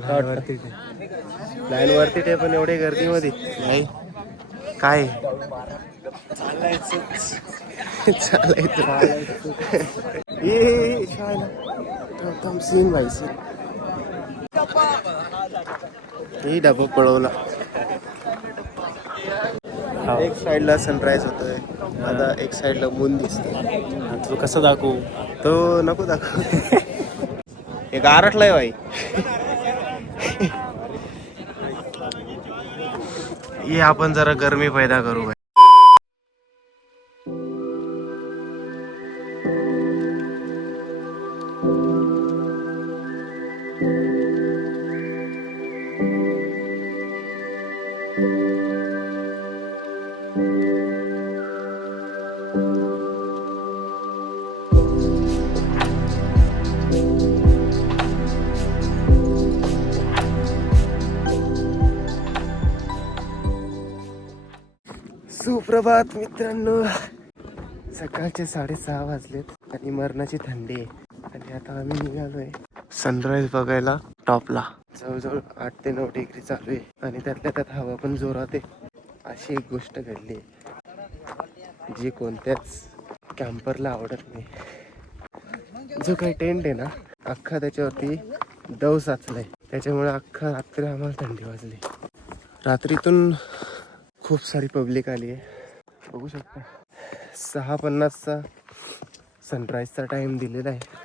Line वरती ते पण एवढे गर्दीमध्ये नाही काय चालायचं ये सीन भाई सीन ही डबा पळवला. एक साइडला सनराइज होतोय आता एक साइडला मून दिसतोय. तो कसं दाखवू? तो नको दाखव. एक आरटलाय भाई. ये आपण जरा गरमी पैदा करू भाई. सुप्रभात मित्रांनो. सकाळचे 6:30 वाजलेत आणि मरणाची थंडी आहे आणि आता आम्ही निघालोय सनराइज बघायला टॉपला. जवळजवळ 8 ते 9 डिग्री चालू आहे आणि त्यातल्या त्यात हवा पण जोरात आहे. अशी एक गोष्ट घडली जी कोणत्याच कॅम्परला आवडत नाही. जो काही टेंट आहे ना अख्खा त्याच्यावरती दव साचलाय त्याच्यामुळे अख्खा रात्री आम्हाला थंडी वाजली. रात्रीतून खूप सारी पब्लिक आली आहे. बघू शकता 6:50चा सनराईजचा टाइम दिलेला आहे.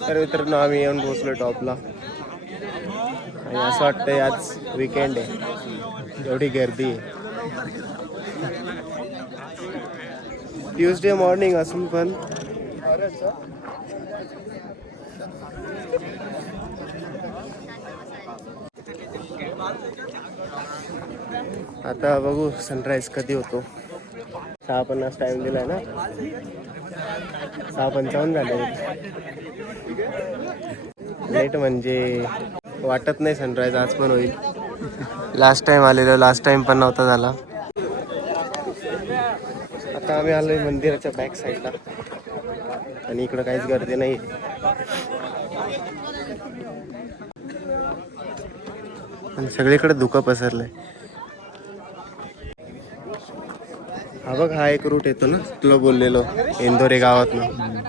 तर मित्रांनो आम्ही येऊन पोहोचलो टॉपला आणि असं वाटतंय आज वीकेंड आहे एवढी गर्दी आहे. ट्यूसडे मॉर्निंग असून पण आता बघू सनराइज कधी होतो. 6:50 टाइम दिलाय ना. 6:55 झाले. लेट म्हणजे वाटत नाही सनराइज आज पण होईल. लास्ट टाइम आलेलो लास्ट टाइम पण नव्हता झाला. आता आम्ही आलोय मंदिराच्या बॅक साईडला आणि इकडं काहीच गर्दी नाही. आणि सगळीकडे धुकं पसरलंय. हा बघ हा एक रूट येतो ना तुला बोललेलो इंदोरे गावातनं.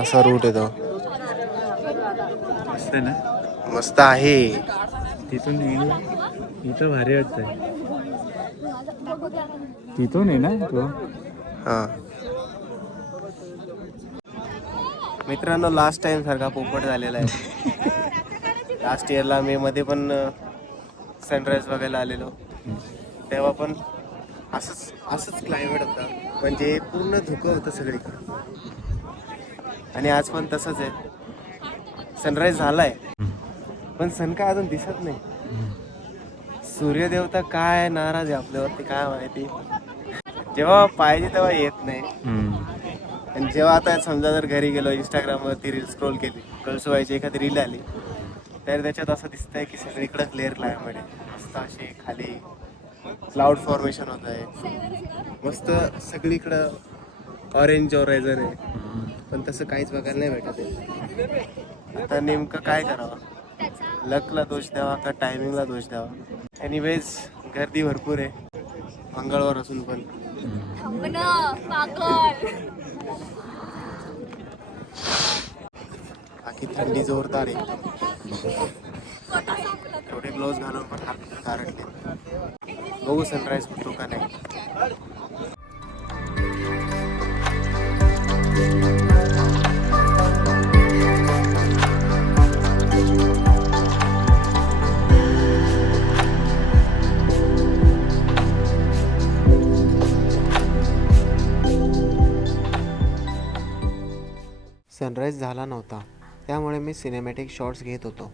असा रूट येतो. मस्त आहे. तिथून इथं भारी वाटतंय. तिथून आहे ना तो. हा मित्रांनो लास्ट टाइम सारखा पोपट झालेला आहे. लास्ट इयरला मे मध्ये पण सनराइज बघायला आलेलो तेव्हा पण असंच क्लायमेट होता. म्हणजे पूर्ण धुकं होतं सगळीकडे आणि आज पण तसंच आहे. सनराइज झालाय पण सन काय अजून दिसत नाही. सूर्यदेवता काय नाराज आहे आपल्यावरती काय माहिती. जेव्हा पाहिजे तेव्हा येत नाही. आणि जेव्हा आता समजा जर घरी गेलो इंस्टाग्रामवरती रील स्क्रोल केली कळसुबाईची एखादी रील आली तर त्याच्यात असं दिसतंय की सगळीकडे क्लिअर क्लायमेट आहे. मस्त अशी खाली क्लाउड फॉर्मेशन होत आहे. मस्त सगळीकडं ऑरेंज ऑरेंजर आहे पण तसं काहीच बघायला नाही भेटत आहे. आता नेमकं काय करावं. लकला दोष द्यावा का टायमिंगला दोष द्यावा. एनिवेज गर्दी भरपूर आहे मंगळवार असून पण. बाकी थंडी जोरदार आहे. एवढे ग्लोव्ज घालून पण हात कारटले. बघू सनराइज होतो का नाही. सनराईज झाला नव्हता, त्यामुळे मी सिनेमॅटिक शॉट्स घेत होतो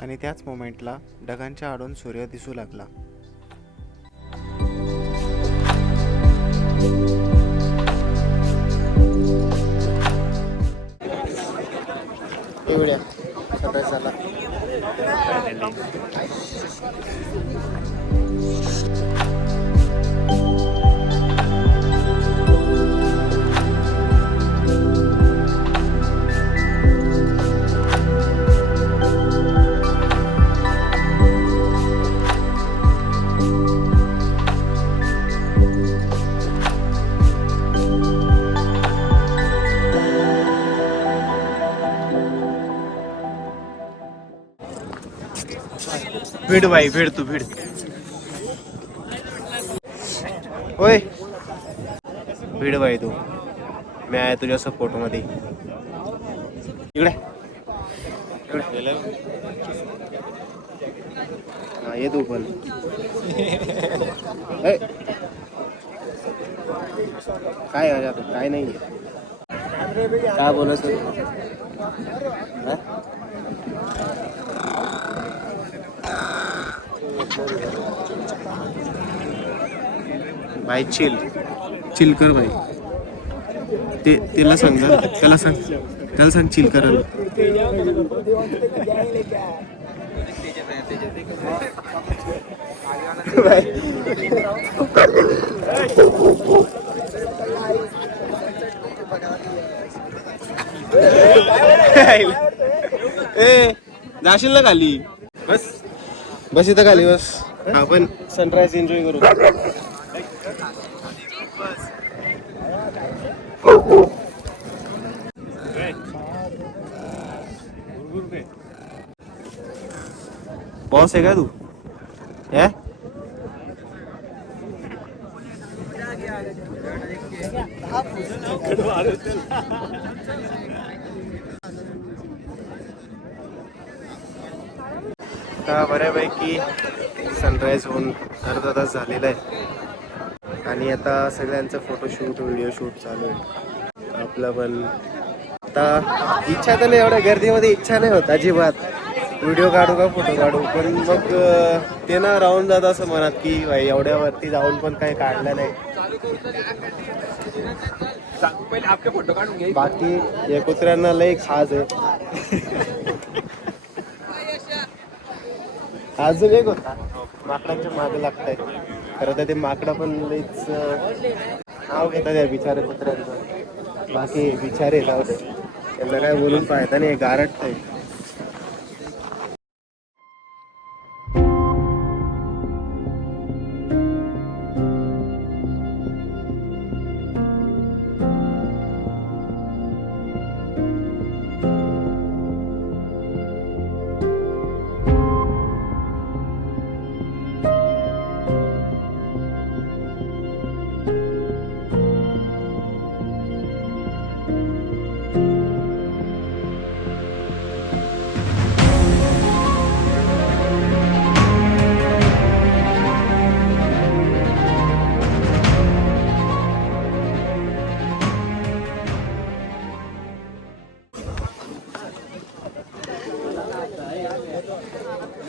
आणि त्याच मोमेंटला ढगांच्या आडून सूर्य दिसू लागला. एवढ्या सनराईज झाला. भिड भाई भिड, तू भिड. होय भिड भाई तू. मी आहे तुझ्या फोटो मध्ये. इकडे इकडे हा ये तू पण. ए, काय काय नाही काय बोलत भाई. चिल कर भाई. त्याला सांग ना, त्याला सांग चिल करायला. ए जाशील ना खाली. बस इथं खाली बस. आपण सनराईज एन्जॉय करू. बॉस आहे का तू? आता बऱ्यापैकी सनराईज होऊन अर्धा तास झालेला आहे आणि आता सगळ्यांचं फोटोशूट व्हिडिओ शूट चालू आहे. आपलं पण आता इच्छा तर नाही, एवढ्या गर्दीमध्ये इच्छा नाही होत अजिबात व्हिडिओ काढू का फोटो काढू, पण मग ते ना राहून जात असं मनात की भाई एवढ्यावरती जाऊन पण काही काढलं नाही. बाकी या कुत्र्यांना लई खाज आहे. अजून एक होता माकडांच्या मागे लागतायत. खरं तर ते माकडं पण लईच नाव घेतात या बिचारे कुत्र्यांचं. बाकी बिचारे त्यांना काय बोलून फायदा नाही, गारट आहे.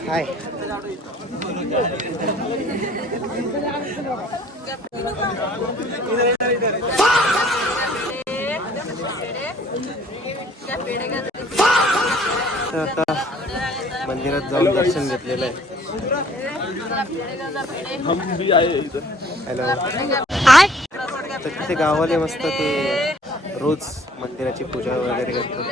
हाय आता मंदिरात जाऊन दर्शन घेतलेलं आहे. हॅलो. तर तिथे गावाले मस्त ते रोज मंदिराची पूजा वगैरे करतात.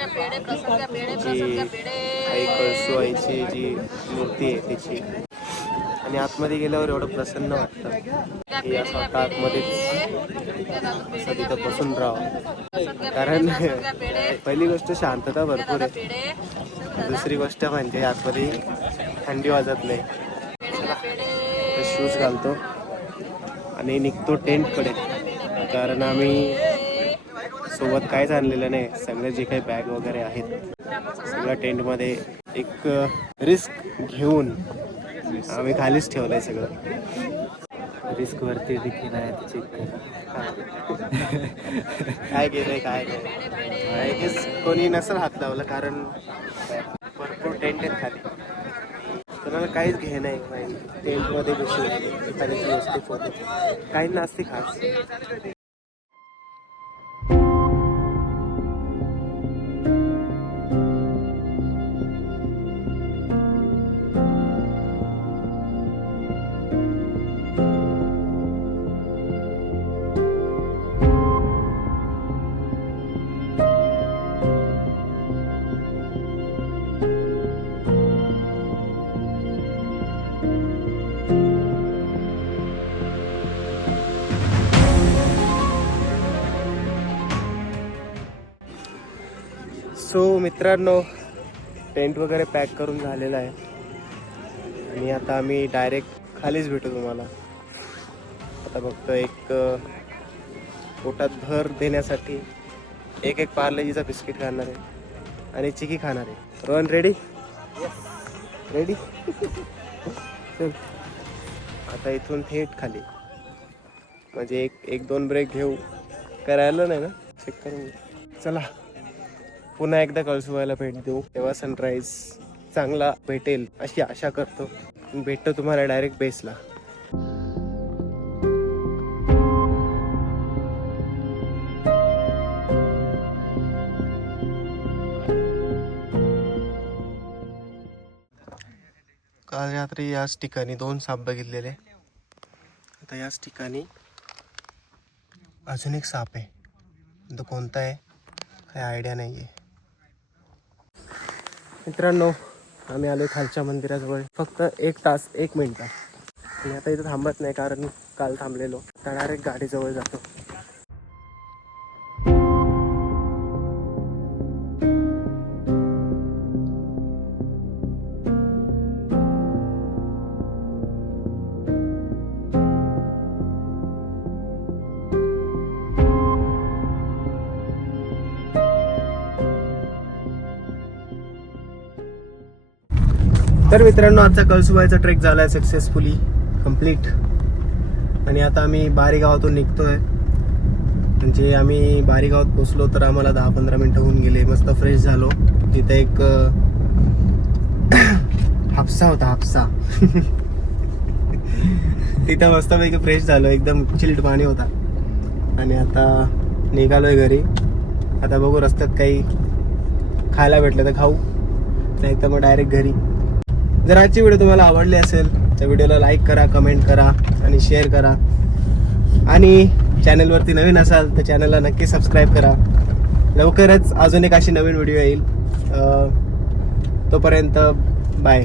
जी आई कळसू आईची जी मूर्ती आहे त्याची. आणि आतमध्ये गेल्यावर एवढं प्रसन्न वाटतं की असं वाटतं आतमध्ये असं तिथं बसून राहावं. कारण पहिली गोष्ट शांतता भरपूर आहे, दुसरी गोष्ट म्हणजे आतमध्ये थंडी वाजत नाही. शूज घालतो आणि निघतो टेंटकडे, कारण आम्ही सोबत काहीच आणलेलं नाही. सगळे जे काही बॅग वगैरे आहेत सगळ्या टेंटमध्ये एक रिस्क घेऊन आम्ही खालीच ठेवलंय सगळं. रिस्क वरती देखील आहे ते चेक करा. काय गेलंय काय नाही आय गेस कोणी नसेल हात लावला, कारण भरपूर टेंट आहेत खाली. कोणाला काहीच घे नाही टेंटमध्ये बसून एखाद्याची वस्तू फोटो काही नसते खास. सो मित्रांनो, टेंट वगैरे पॅक करून झालेला आहे आणि आता आम्ही डायरेक्ट खालीच भेटू तुम्हाला. आता फक्त एक पोटात भर देण्यासाठी एक पार्लेजीचा बिस्किट खाणार आहे आणि चिकी खाणार आहे. रोहन रेडी? रेडी? चल आता इथून थेट खाली, म्हणजे एक दोन ब्रेक घेऊ. करायला नाही ना, चेक करून घेऊ. चला पुन्हा एकदा कळसुबाईला भेट देऊ, तेव्हा सनराईज चांगला भेटेल अशी आशा करतो. भेटतो तुम्हाला डायरेक्ट बेसला. काल रात्री याच ठिकाणी 2 साप बघितलेले. आता याच ठिकाणी अजून एक साप आहे. तो कोणता आहे काही आयडिया नाही आहे. मित्रांनो, आम्ही आलो खालच्या मंदिराजवळ. फक्त 1 तास 1 मिनिट आणि आता इथं थांबत नाही, कारण काल थांबलेलो. तर डायरेक्ट गाडीजवळ जातो. तर मित्रांनो, आजचा कळसुबाईचा ट्रेक झाला आहे सक्सेसफुली कंप्लीट. आणि आता आम्ही बारीगावातून निघतोय. म्हणजे आम्ही बारीगावात पोचलो तर आम्हाला 10-15 मिनटं होऊन गेले. मस्त फ्रेश झालो. तिथे एक हापसा होता, हापसा. तिथं मस्तपैकी फ्रेश झालो, एकदम चिल्ड पाणी होता. आणि आता निघालोय घरी. आता बघू रस्त्यात काही खायला भेटलं तर खाऊ, नाही तर मग डायरेक्ट घरी. जर आजची व्हिडिओ तुम्हाला आवडली असेल तर व्हिडिओला लाईक करा, कमेंट करा आणि शेअर करा. आणि चॅनलवरती नवीन असाल तर चॅनलला नक्की सबस्क्राईब करा. लवकरच अजून एक अशी नवीन व्हिडिओ येईल. तोपर्यंत बाय.